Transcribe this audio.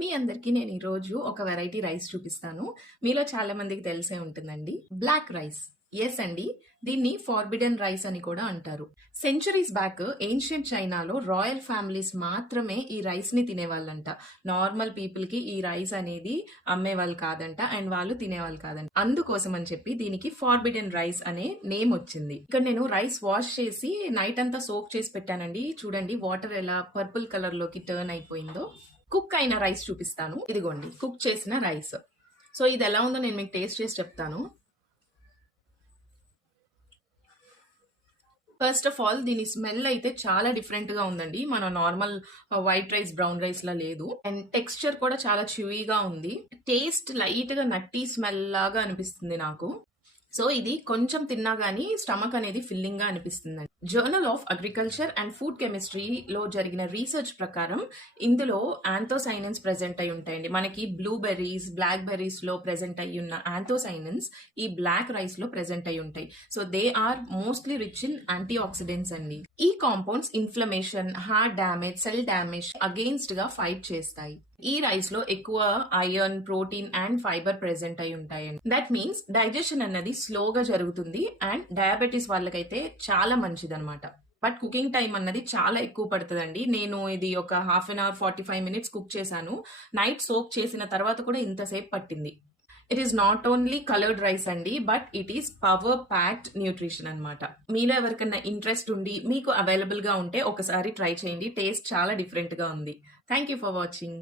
మీ అందరికీ నేను ఈరోజు ఒక వెరైటీ రైస్ చూపిస్తాను. మీలో చాలా మందికి తెలిసే ఉంటుందండి. Black rice. ఎస్ అండి. దీన్ని ఫార్బిడెన్ రైస్ అని కూడా అంటారు. సెంచరీస్ బ్యాక్ ఏన్షియంట్ చైనాలో రాయల్ ఫ్యామిలీస్ మాత్రమే ఈ రైస్ ని తినేవాళ్ళంట. నార్మల్ పీపుల్ కి ఈ రైస్ అనేది అమ్మేవాళ్ళు కాదంట అండ్ వాళ్ళు తినేవాళ్ళు కాదంట. అందుకోసం అని చెప్పి దీనికి ఫార్బిడెన్ రైస్ అనే నేమ్ వచ్చింది. ఇక్కడ నేను రైస్ వాష్ చేసి నైట్ అంతా సోక్ చేసి పెట్టానండి. చూడండి వాటర్ ఎలా పర్పుల్ కలర్ లోకి టర్న్ అయిపోయిందో. కుక్ అయిన రైస్ చూపిస్తాను. ఇదిగోండి కుక్ చేసిన రైస్. సో ఇది ఎలా ఉందో నేను మీకు టేస్ట్ చేసి చెప్తాను. ఫస్ట్ ఆఫ్ ఆల్ దీని స్మెల్ అయితే చాలా డిఫరెంట్ గా ఉందండి. మన normal white rice brown rice లా లేదు. అండ్ టెక్స్చర్ కూడా చాలా చ్యూయిగా ఉంది. టేస్ట్ లైట్ గా నట్టి స్మెల్ లాగా అనిపిస్తుంది నాకు. సో ఇది కొంచెం తిన్నా గానీ స్టమక్ అనేది ఫిల్లింగ్ గా అనిపిస్తుంది. Journal of agriculture and food కెమిస్ట్రీలో జరిగిన రీసెర్చ్ ప్రకారం ఇందులో యాంథోసైనన్స్ ప్రెజెంట్ అయి ఉంటాయండి. మనకి బ్లూబెర్రీస్, బ్లాక్ బెర్రీస్ లో ప్రెజెంట్ అయి ఉన్న యాంథోసైనన్స్ ఈ బ్లాక్ రైస్ లో ప్రెజెంట్ అయి ఉంటాయి. So they are mostly rich in antioxidants అండి. ఈ compounds inflammation, heart damage, cell damage against గా ఫైట్ చేస్తాయి. ఈ రైస్ లో ఎక్కువ iron, protein and fibre present అయి ఉంటాయండి. దట్ మీన్స్ డైజెషన్ అన్నది స్లోగా జరుగుతుంది అండ్ డయాబెటీస్ వాళ్ళకైతే చాలా మంచిదన్నమాట. బట్ కుకింగ్ టైం అన్నది చాలా ఎక్కువ పడుతుందండి. నేను ఇది ఒక half an hour 45 minutes cook చేశాను. నైట్ సోక్ చేసిన తర్వాత కూడా ఇంతసేపు పట్టింది. It is not only coloured rice అండి, but it is power packed nutrition అనమాట. మీలో ఎవరికైనా ఇంట్రెస్ట్ ఉండి మీకు అవైలబుల్ గా ఉంటే ఒకసారి ట్రై చేయండి. టేస్ట్ చాలా డిఫరెంట్ గా ఉంది. Thank you for watching.